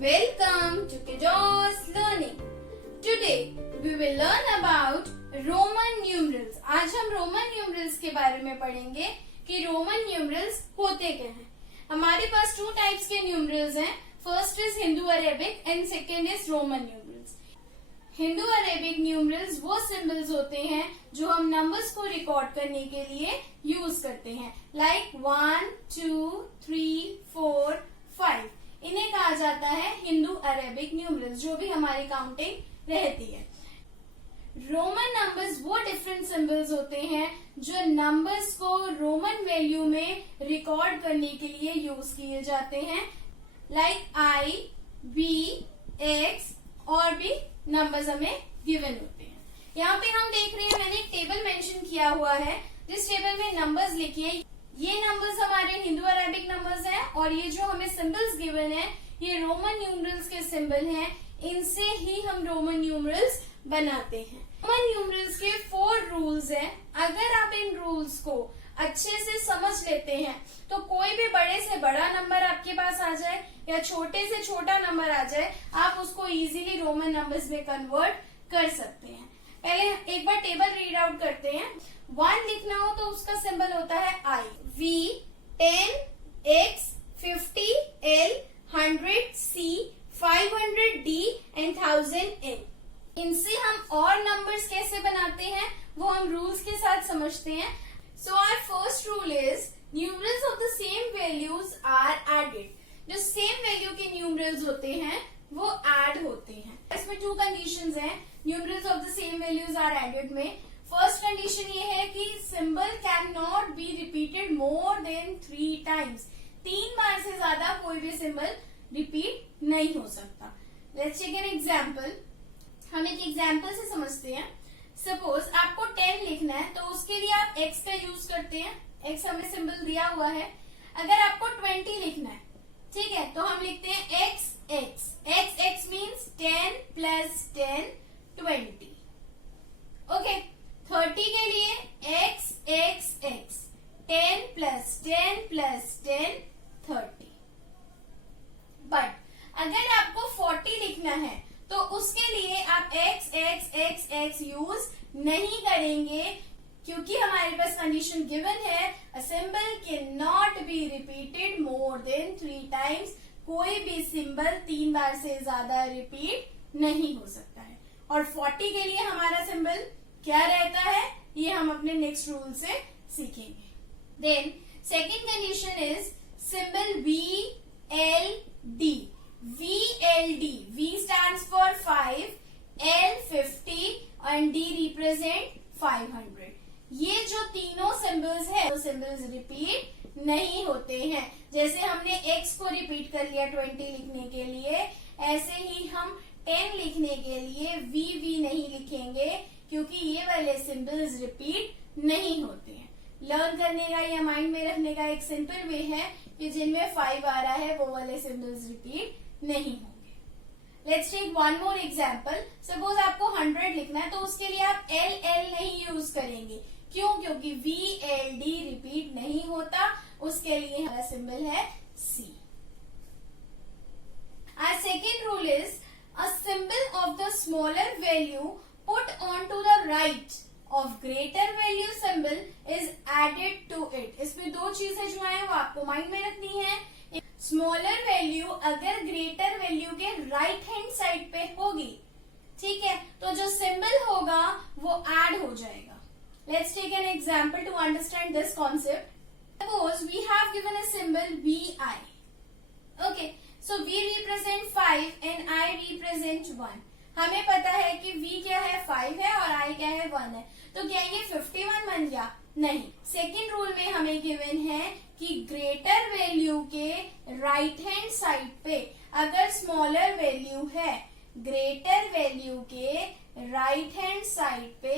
Welcome to Kajos Learning. Today we will learn about Roman numerals. आज हम Roman numerals के बारे में पढ़ेंगे कि रोमन न्यूमरल्स होते क्या हैं. हमारे पास टू टाइप्स के न्यूमरल्स हैं. First is Hindu Arabic and second is Roman numerals. Hindu Arabic numerals वो सिंबल्स होते हैं जो हम नंबर्स को रिकॉर्ड करने के लिए यूज करते हैं, लाइक 1, 2, 3, 4, 5. इन्हें कहा जाता है हिंदू अरेबिक न्यूमरल्स, जो भी हमारी काउंटिंग रहती है. रोमन नंबर्स वो डिफरेंट सिंबल्स होते हैं जो नंबर्स को रोमन वैल्यू में रिकॉर्ड करने के लिए यूज किए जाते हैं, लाइक I, B, X और भी नंबर्स हमें गिवन होते हैं. यहाँ पे हम देख रहे हैं, मैंने एक टेबल मेंशन किया हुआ है जिस टेबल में नंबर्स लिखे हैं. ये नंबर्स हमारे हिंदू अरेबिक नंबर्स हैं और ये जो हमें सिंबल्स गिवन है ये रोमन न्यूमरल्स के सिंबल हैं. इनसे ही हम रोमन न्यूमरल्स बनाते हैं. रोमन न्यूमरल्स के 4 रूल्स हैं. अगर आप इन रूल्स को अच्छे से समझ लेते हैं तो कोई भी बड़े से बड़ा नंबर आपके पास आ जाए या छोटे से छोटा नंबर आ जाए, आप उसको इजीली रोमन नंबर्स में कन्वर्ट कर सकते हैं. पहले एक बार टेबल रीड आउट करते हैं. 1 लिखना हो तो उसका सिंबल होता है I, V, 10, X, 50, L, 100, C, 500, D and 1000, N. इनसे हम और नंबर्स कैसे बनाते हैं वो हम रूल्स के साथ समझते हैं. So our first rule is numerals of the same values are added. जो सेम वैल्यू के न्यूमरल्स होते हैं वो ऐड होते हैं. इसमें 2 कंडीशंस हैं numerals of the same values are added में. फर्स्ट कंडीशन ये है कि symbol can not be repeated more than 3 times. 3 बार से ज्यादा कोई भी सिंबल रिपीट नहीं हो सकता. Let's take an example. हम एक एग्जांपल से समझते हैं. सपोज आपको 10 लिखना है तो उसके लिए आप x का यूज करते हैं. x हमें सिंबल दिया हुआ है. अगर आपको 20 लिखना है, ठीक है, तो हम लिखते हैं x x. x x means 10 plus 10 20. Okay. 30 के लिए x x x 10 plus 10 plus 10 30. But अगर आपको 40 लिखना है तो उसके लिए आप x x x x use नहीं करेंगे क्योंकि हमारे पास कंडीशन गिवन है a symbol can not be repeated more than 3 times. कोई भी सिंबल 3 बार से ज्यादा रिपीट नहीं हो सकता है. और 40 के लिए हमारा सिंबल क्या रहता है ये हम अपने नेक्स्ट रूल से सीखेंगे. Then second condition is symbol VLD. VLD. V stands for 5, L 50 and D represent 500. ये जो तीनों सिंबल्स है वो सिंबल्स रिपीट नहीं होते हैं. जैसे हमने x को रिपीट कर लिया 20 लिखने के लिए, ऐसे ही हम 10 लिखने के लिए V नहीं लिखेंगे क्योंकि ये वाले सिंबल्स रिपीट नहीं होते हैं. लर्न करने का या माइंड में रखने का एक सिंपल वे है कि जिनमें 5 आ रहा है वो वाले सिंबल्स रिपीट नहीं होंगे. Let's take one more example. Suppose आपको 100 लिखना है तो उसके लिए आप LL नहीं यूज करेंगे. क्यों? क्योंकि VLD रिपीट नहीं होता. उसके लिए हमारा सिंबल है C. Our second rule is a symbol of the smaller value put onto the right of greater value symbol is added to it. इसमें 2 चीजें जो है वो आपको माइंड में रखनी है. स्मॉलर वैल्यू अगर ग्रेटर वैल्यू के राइट हैंड साइड पे होगी, ठीक है, तो जो सिंबल होगा वो ऐड हो जाएगा. Let's take an example to understand this concept. Suppose we have given a symbol VI. Okay, so V represent 5 and I represent 1. हमें पता है कि V क्या है 5 है और I क्या है 1 है. तो क्या ये 51 बन गया? नहीं. सेकेंड रूल में हमें गिवन है कि ग्रेटर वैल्यू के राइट हैंड साइड पे अगर स्मॉलर वैल्यू है, ग्रेटर वैल्यू के राइट हैंड साइड पे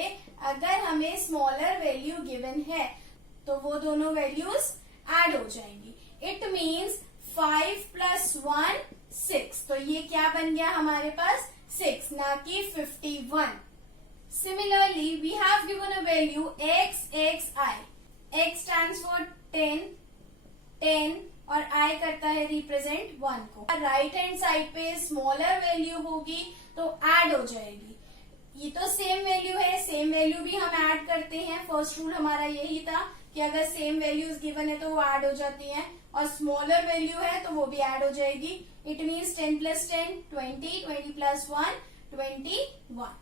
अगर हमें स्मॉलर वैल्यू गिवन है तो वो दोनों वैल्यूज ऐड हो जाएंगी. It means 5 plus 1 6. तो ये क्या बन गया हमारे पास 6 ना कि 51. Similarly, we have given a value x, x, I. X stands for 10, 10 और I करता है रिप्रेजेंट 1 को। राइट हैंड साइड पे स्मॉलर वैल्यू होगी तो ऐड हो जाएगी। ये तो सेम वैल्यू है, सेम वैल्यू भी हम ऐड करते हैं। फर्स्ट रूल हमारा यही था कि अगर सेम वैल्यूज गिवन है तो वो ऐड हो जाती हैं, और स्मॉलर वैल्यू है तो वो भी ऐड हो जाएगी। It means 10 + 10 20, 20 + 1 21।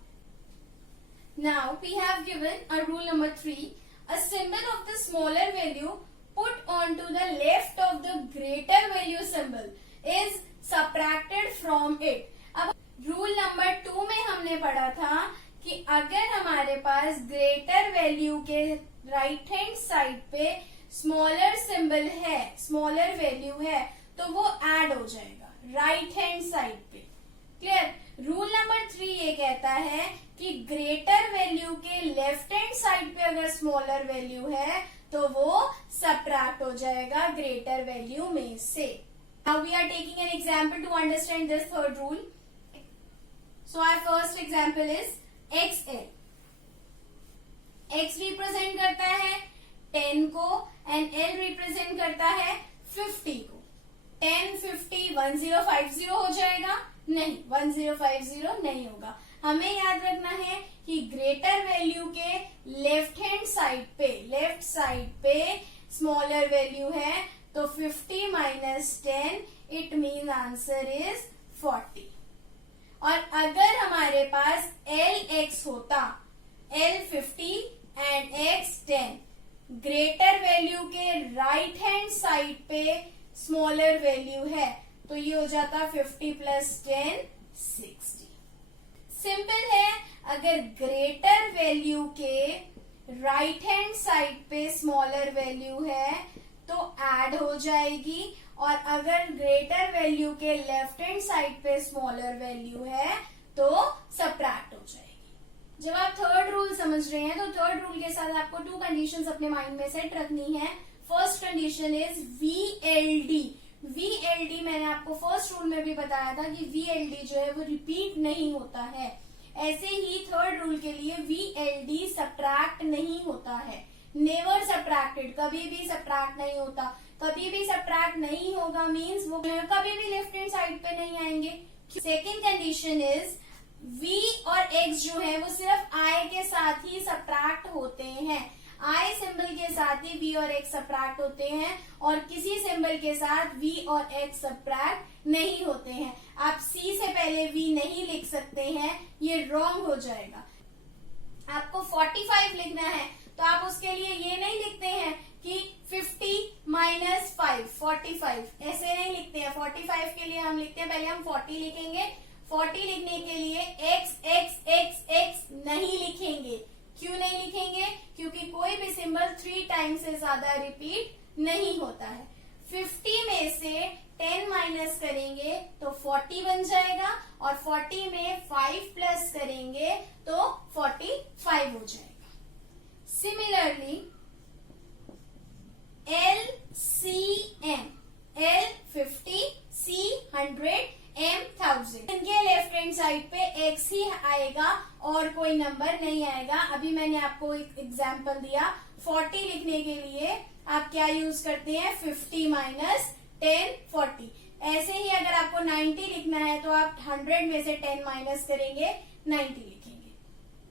Now we have given a rule number 3. A symbol of the smaller value put onto the left of the greater value symbol is subtracted from it. अब rule number 2 में हमने पढ़ा था कि अगर हमारे पास ग्रेटर वैल्यू के right hand side पे स्मॉलर सिंबल है, स्मॉलर वैल्यू है, तो वो ऐड हो जाएगा राइट हैंड साइड पे। क्लियर? रूल नंबर 3 ये कहता है कि ग्रेटर वैल्यू के लेफ्ट हैंड साइड पे अगर स्मॉलर वैल्यू है तो वो सब्ट्रैक्ट हो जाएगा ग्रेटर वैल्यू में से। Now we are taking an example to understand this third rule. So our first example is XL। X represent करता है 10 को एंड L रिप्रेजेंट करता है 50 को। 10 50 1050 हो जाएगा? नहीं, 1050 नहीं होगा। हमें याद रखना है कि ग्रेटर वैल्यू के लेफ्ट हैंड साइड पे, लेफ्ट साइड पे स्मॉलर वैल्यू है, तो 50 - 10 इट मीन आंसर इज 40। और अगर हमारे पास LX होता, L 50 and X 10, greater value के राइट हैंड साइड पे स्मॉलर वैल्यू है, तो ये हो जाता 50 + 10 60। सिंपल है, अगर ग्रेटर वैल्यू के राइट हैंड साइड पे स्मॉलर वैल्यू है तो ऐड हो जाएगी, और अगर ग्रेटर वैल्यू के लेफ्ट हैंड साइड पे स्मॉलर वैल्यू है तो सब्ट्रैक्ट हो जाएगी। जब आप थर्ड रूल समझ रहे हैं तो थर्ड रूल के साथ आपको 2 कंडीशंस अपने माइंड में सेट रखनी है। First condition is VLD। VLD मैंने आपको फर्स्ट रूल में भी बताया था कि VLD जो है वो रिपीट नहीं होता है। ऐसे ही थर्ड रूल के लिए VLD सब्ट्रैक्ट नहीं होता है। नेवर सब्ट्रैक्टेड, कभी भी सब्ट्रैक्ट नहीं होता। कभी भी सब्ट्रैक्ट नहीं होगा मीन्स वो कभी भी लेफ्ट हैंड साइड पे नहीं आएंगे। सेकेंड कंडीशन इज V और X जो है वो सिर्फ I के साथ ही सब्ट्रैक्ट होते हैं। I सिंबल के साथ ही V और X सब्ट्रैक्ट होते हैं, और किसी सिंबल के साथ V और X सब्ट्रैक्ट नहीं होते हैं। आप C से पहले V नहीं लिख सकते हैं, ये रॉन्ग हो जाएगा। आपको 45 लिखना है तो आप उसके लिए ये नहीं लिखते हैं कि 50 - 5 45, ऐसे नहीं लिखते हैं। 45 के लिए हम लिखते हैं, पहले हम 40 लिखेंगे। 40 लिखने के लिए X X X X नहीं लिखेंगे। क्यों नहीं लिखेंगे? क्योंकि कोई भी सिंबल 3 टाइम्स से ज्यादा रिपीट नहीं होता है। 50 में से 10 माइनस करेंगे तो 40 बन जाएगा, और 40 में 5 प्लस करेंगे तो 45 हो जाएगा। Similarly LCM, L 50, C 100, M 1000। इनके लेफ्ट हैंड साइड पे X ही आएगा और कोई नंबर नहीं आएगा। अभी मैंने आपको एक एग्जांपल दिया। 40 लिखने के लिए आप क्या यूज करते हैं? 50 - 10 40। ऐसे ही अगर आपको 90 लिखना है तो आप 100 में से 10 माइनस करेंगे, 90 लिखेंगे।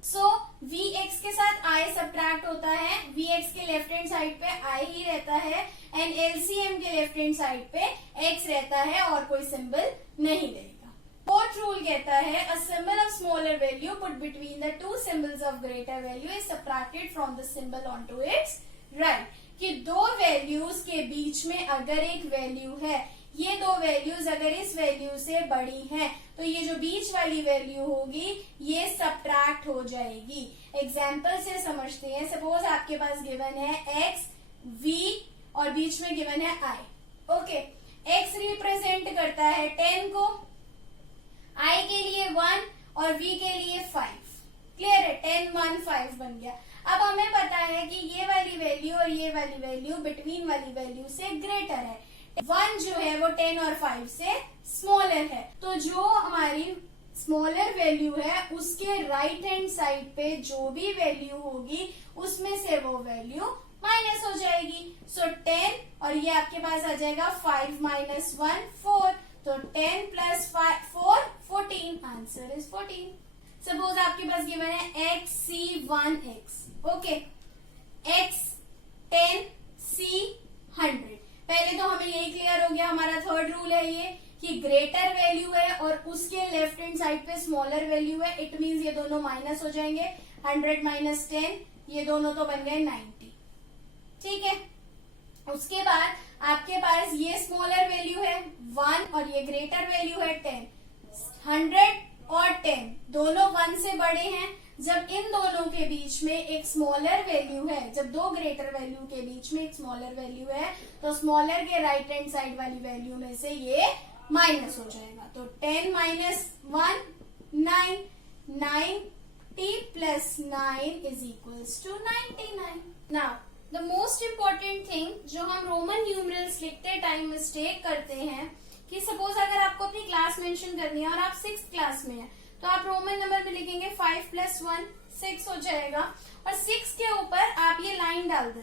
सो VX के साथ I सब्ट्रैक्ट होता है। VX के लेफ्ट हैंड साइड पे I ही रहता है, एंड LCM के लेफ्ट हैंड साइड पे X रहता है और कोई सिंबल नहीं रहेगा। फोर्थ रूल कहता है a symbol of smaller value put between the 2 symbols of greater value is subtracted from the symbol on to its right. कि 2 वैल्यूज के बीच में अगर एक वैल्यू है, ये 2 वैल्यूज अगर इस वैल्यू से बड़ी हैं, तो ये जो बीच वाली वैल्यू होगी ये सब्ट्रैक्ट हो जाएगी। एग्जाम्पल से समझते हैं। सपोज आपके पास गिवन है X, V और बीच में गिवन है I। ओके, X रिप्रेजेंट करता है 10 को, I के लिए 1 और V के लिए 5। क्लियर है? 10 1 5 बन गया। अब हमें पता है कि ये वाली वैल्यू और ये वाली वैल्यू बिटवीन वाली वैल्यू से ग्रेटर है। 1 जो है वो 10 और 5 से स्मॉलर है, तो जो हमारी स्मॉलर वैल्यू है उसके राइट हैंड साइड पे जो भी वैल्यू होगी उसमें से वो वैल्यू माइनस हो जाएगी। सो 10 और ये आपके पास आ जाएगा 5 माइनस 1 4, तो 10 प्लस 4 14, आंसर इज 14। सपोज आपके पास गिवन है XC1X, ओके, X 10 C 100। पहले तो हमें यही क्लियर हो गया, हमारा थर्ड रूल है ये कि ग्रेटर वैल्यू है और उसके लेफ्ट हैंड साइड पे स्मॉलर वैल्यू है, इट मींस ये दोनों माइनस हो जाएंगे। 100 माइनस 10, ये दोनों तो बन गए 90, ठीक है। उसके बाद आपके पास ये स्मॉलर वैल्यू है 1 और ये ग्रेटर वैल्यू है 10। 100 और 10 दोनों 1 से बड़े हैं। जब इन दोनों के बीच में एक स्मॉलर वैल्यू है, जब दो ग्रेटर वैल्यू के बीच में एक स्मॉलर वैल्यू है, तो स्मॉलर के राइट हैंड साइड वाली वैल्यू में से ये माइनस हो जाएगा। तो 10 minus 1 9, 90 plus 9 is equals to 99। Now the most important thing जो हम रोमन न्यूमरल्स लिखते टाइम मिस्टेक करते हैं कि सपोज अगर आपको अपनी क्लास मेंशन करनी है और आप 6th क्लास में है, तो आप रोमन नंबर में लिखेंगे 5 प्लस 1 6 हो जाएगा, और 6 के ऊपर आप ये लाइन डालते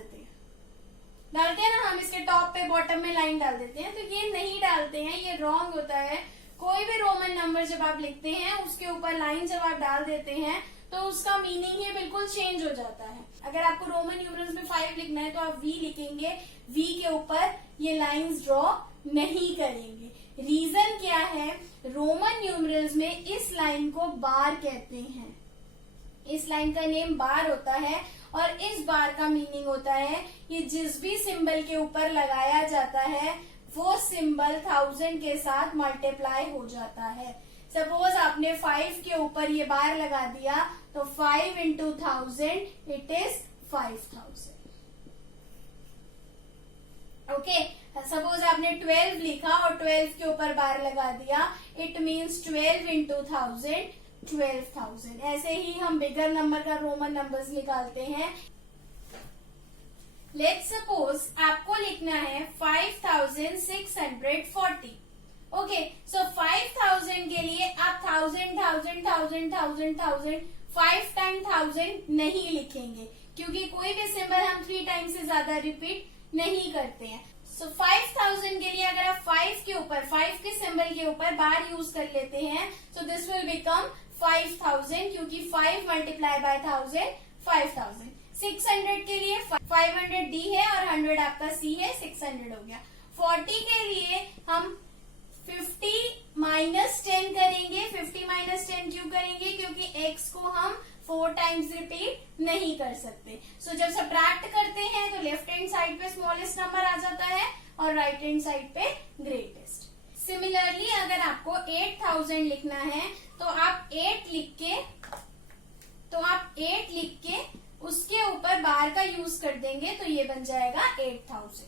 हैं ना, हम इसके टॉप पे बॉटम में लाइन डाल देते हैं, तो ये नहीं डालते हैं, ये रॉन्ग होता है। कोई भी रोमन नंबर जब आप लिखते हैं उसके ऊपर लाइन जब आप डाल देते हैं तो उसका मीनिंग ही बिल्कुल चेंज हो जाता है। अगर आपको रोमन न्यूमरल्स में 5 लिखना है तो आप V लिखेंगे, V के ऊपर ये लाइंस ड्रॉ नहीं करेंगे। रीजन क्या है, रोमन न्यूमरल्स में इस लाइन को बार कहते हैं, इस लाइन का नेम बार होता है, और इस बार का मीनिंग होता है ये जिस भी सिंबल के ऊपर लगाया जाता है वो सिंबल 1000 के साथ मल्टीप्लाई हो जाता है। सपोज आपने 5 के ऊपर ये बार लगा दिया, तो 5 into 1000 it is 5000, okay. Suppose आपने 12 लिखा और 12 के ऊपर बार लगा दिया, इट मीन्स 12 इंटू 1000 12,000। ऐसे ही हम बिगर नंबर का रोमन नंबर्स निकालते हैं। लेट्स सपोज आपको लिखना है 5640, ओके। सो 5000 के लिए आप 1000 5 टाइम 1000 नहीं लिखेंगे, क्योंकि कोई भी सिंबल हम 3 टाइम से ज्यादा रिपीट नहीं करते हैं। सो 5000 के लिए अगर आप 5 के ऊपर 5 के सिंबल के ऊपर बार यूज कर लेते हैं, सो दिस विल बिकम 5000, क्योंकि 5 मल्टीप्लाई बाय 1000 5000। 600 के लिए 500 D है और 100 आपका C है, 600 हो गया। 40 के लिए हम 50 माइनस 10 करेंगे। 50 माइनस 10 क्यों करेंगे, क्योंकि x को हम 4 टाइम्स रिपीट नहीं कर सकते। सो जब सब्ट्रैक्ट करते हैं तो लेफ्ट हैंड साइड पे स्मॉलेस्ट नंबर आ जाता है और राइट हैंड साइड पे ग्रेटेस्ट। सिमिलरली अगर आपको 8000 लिखना है तो आप 8 लिख के उसके ऊपर बार का यूज कर देंगे, तो ये बन जाएगा 8000।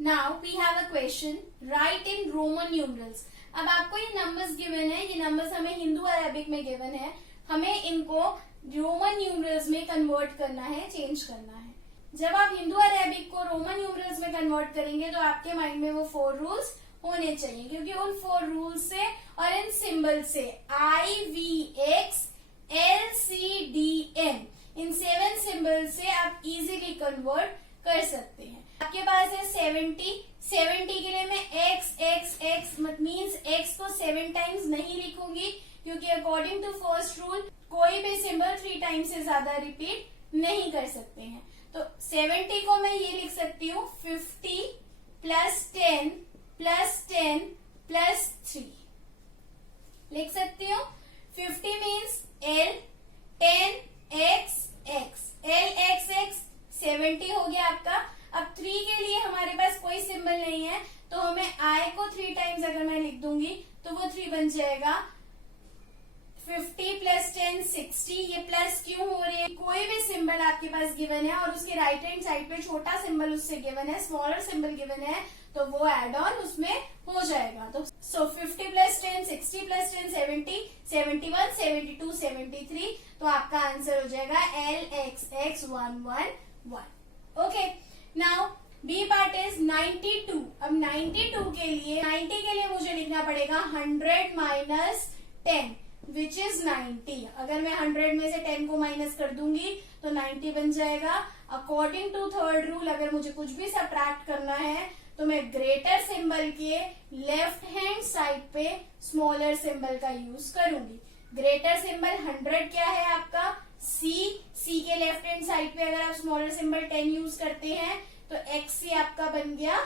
Now we have a question, right in Roman numerals. अब आपको ये नंबर्स गिवन है, ये नंबर्स हमें हिंदू अरेबिक में गिवन है, हमें इनको रोमन न्यूमरल्स में कन्वर्ट करना है, चेंज करना है। जब आप हिंदू अरेबिक को रोमन न्यूमरल्स में कन्वर्ट करेंगे तो आपके माइंड में वो 4 रूल्स होने चाहिए, क्योंकि उन 4 रूल्स से और इन सिंबल से IVX LCDM इन 7 सिंबल से आप इजीली कन्वर्ट कर सकते हैं। आपके पास है 70 के लिए मैं x मीन्स x को 7 टाइम्स नहीं लिखूंगी, क्योंकि अकॉर्डिंग टू फर्स्ट रूल कोई भी सिंबल 3 टाइम्स से ज्यादा रिपीट नहीं कर सकते हैं। तो 70 को मैं ये लिख सकती हूँ 50 प्लस 10 प्लस 10 प्लस 3 लिख सकती हूँ। 50 means L 10 x L x 70 हो गया आपका। अब 3 के लिए हमारे पास कोई सिंबल नहीं है, तो हमें I को 3 टाइम्स अगर मैं लिख दूंगी तो वो 3 बन जाएगा। 50 प्लस 10 60, ये प्लस क्यों हो रही है, कोई भी सिंबल आपके पास गिवन है और उसके राइट हैंड साइड पे छोटा सिंबल उससे गिवन है, स्मॉलर सिंबल गिवन है, तो वो एड ऑन उसमें हो जाएगा। तो 50 प्लस 10 60 प्लस 10 70 71 72 73, तो आपका आंसर हो जाएगा LXX 111। Okay, now B part is 92। अब 92 के लिए 90 के लिए मुझे लिखना पड़ेगा 100 माइनस 10 विच इज 90। अगर मैं 100 में से 10 को माइनस कर दूंगी तो 90 बन जाएगा। अकॉर्डिंग टू थर्ड रूल अगर मुझे कुछ भी सब्ट्रैक्ट करना है तो मैं ग्रेटर सिंबल के लेफ्ट हैंड साइड पे स्मॉलर सिंबल का यूज करूंगी। ग्रेटर सिंबल 100 क्या है आपका सी के लेफ्ट हैंड साइड पे अगर आप स्मॉलर सिंबल 10 यूज करते हैं तो XC आपका बन गया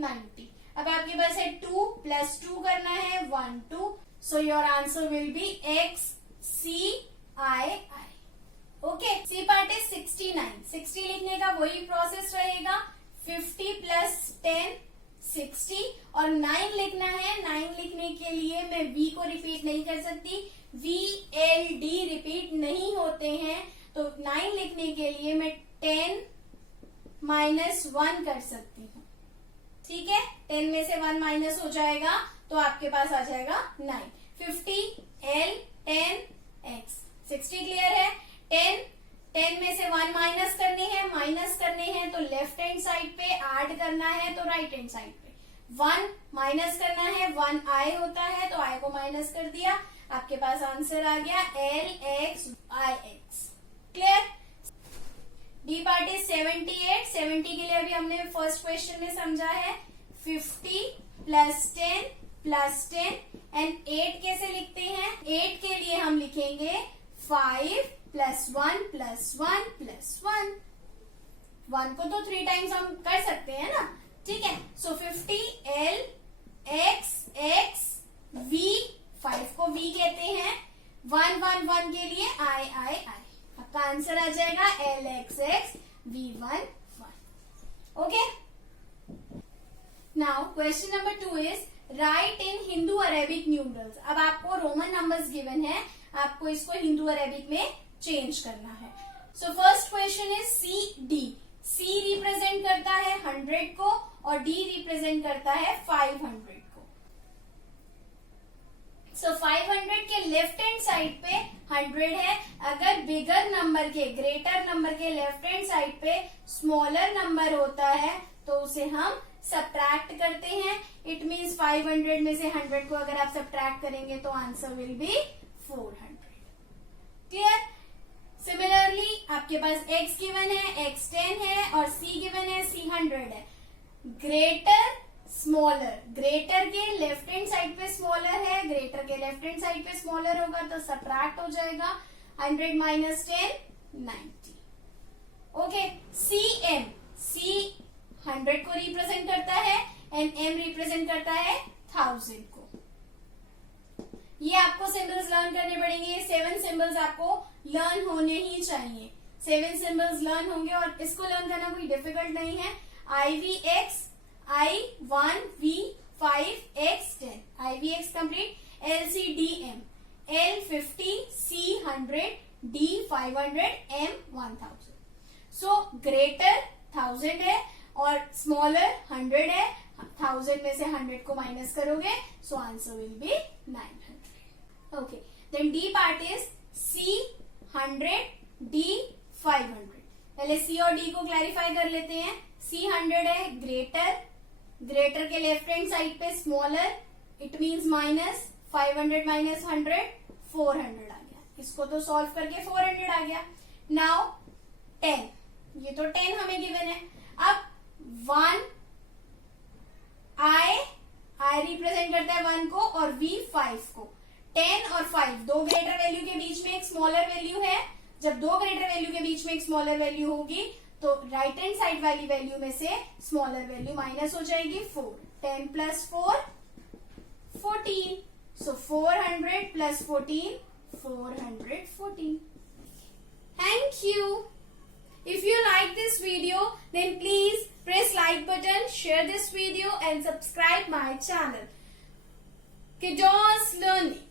90। अब आपके पास है 2 + 2 करना है 1 2, so your answer will be XCII। Okay, C part is 69। 60 लिखने का वही प्रोसेस रहेगा, 50 + 10 60, और 9 लिखना है। 9 लिखने के लिए मैं V को रिपीट नहीं कर सकती, VLD रिपीट नहीं होते हैं, तो 9 लिखने के लिए मैं 10 - 1 कर सकती हूँ। ठीक है, 10 में से 1 माइनस हो जाएगा तो आपके पास आ जाएगा 9। 50 L 10 X। 60 क्लियर है। 10 में से 1 माइनस करने हैं तो लेफ्ट हैंड साइड पे, ऐड करना है तो राइट हैंड साइड पे। 1 माइनस करना है, 1 I होता है तो I को माइनस कर दिया, आपके पास आंसर आ गया LXIX। Clear. D part is 78। 70 के लिए अभी हमने फर्स्ट क्वेश्चन में समझा है 50 + 10 + 10 एंड 8 कैसे लिखते हैं। 8 के लिए हम लिखेंगे 5 + 1 + 1 + 1। 1 को तो 3 टाइम्स हम कर सकते हैं ना। ठीक है, सो 50 L X X V, 5 को V कहते हैं, 1 1 1 के लिए I। आपका आंसर आ जाएगा LXX V1 1। Okay, now question number 2 is right in Hindu Arabic numerals. अब आपको रोमन नंबर्स गिवन है, आपको इसको हिंदू अरेबिक में चेंज करना है। So first question is CD। C represent करता है 100 को और D रिप्रेजेंट करता है 500 को। सो 500 के लेफ्ट हैंड साइड पे 100 है। अगर बिगर नंबर के, ग्रेटर नंबर के लेफ्ट हैंड साइड पे स्मॉलर नंबर होता है तो उसे हम सब्ट्रैक्ट करते हैं। इट मीन्स 500 में से 100 को अगर आप सब्ट्रैक्ट करेंगे तो answer will B 400। Clear. Similarly आपके पास X गिवन है, X 10 है और C गिवन है, C 100 है। ग्रेटर स्मॉलर, ग्रेटर के लेफ्ट हैंड साइड पे स्मॉलर है, ग्रेटर के लेफ्ट हैंड साइड पे स्मॉलर होगा तो सब्ट्रैक्ट हो जाएगा। 100 - 10 90। ओके, CM, C 100 को रिप्रेजेंट करता है एंड M रिप्रेजेंट करता है 1000 को। ये आपको सिंबल्स लर्न करने पड़ेंगे। ये 7 सिंबल्स आपको लर्न होने ही चाहिए। 7 सिंबल्स लर्न होंगे और इसको लर्न करना कोई डिफिकल्ट नहीं है। IVX, I1 V 5 X 10, IVX complete. LCDM, L 50 C 100 D 500 M 1000। So greater 1000 है और स्मॉलर 100 है। 1000 में से 100 को माइनस करोगे so answer will be 900। Okay, then D part is C 100 D 500। पहले C और D को क्लैरिफाई कर लेते हैं। C 100 है ग्रेटर, ग्रेटर के लेफ्ट हैंड साइड पे स्मॉलर, इट मींस माइनस। 500 - 100 400 आ गया। इसको तो सॉल्व करके 400 आ गया। नाउ 10, ये तो 10 हमें गिवन है। अब 1 I रिप्रेजेंट करता है 1 को और V 5 को। 10 और 5 दो ग्रेटर वैल्यू के बीच में एक स्मॉलर वैल्यू है। जब दो ग्रेटर वैल्यू के बीच में एक स्मॉलर वैल्यू होगी तो राइट हैंड साइड वाली वैल्यू में से स्मॉलर वैल्यू माइनस हो जाएगी 4। 10 + 4 14, सो 400 + 14 414। Thank you. If you like this video, then please press like button, share this video and subscribe my channel. Kiddos Learning.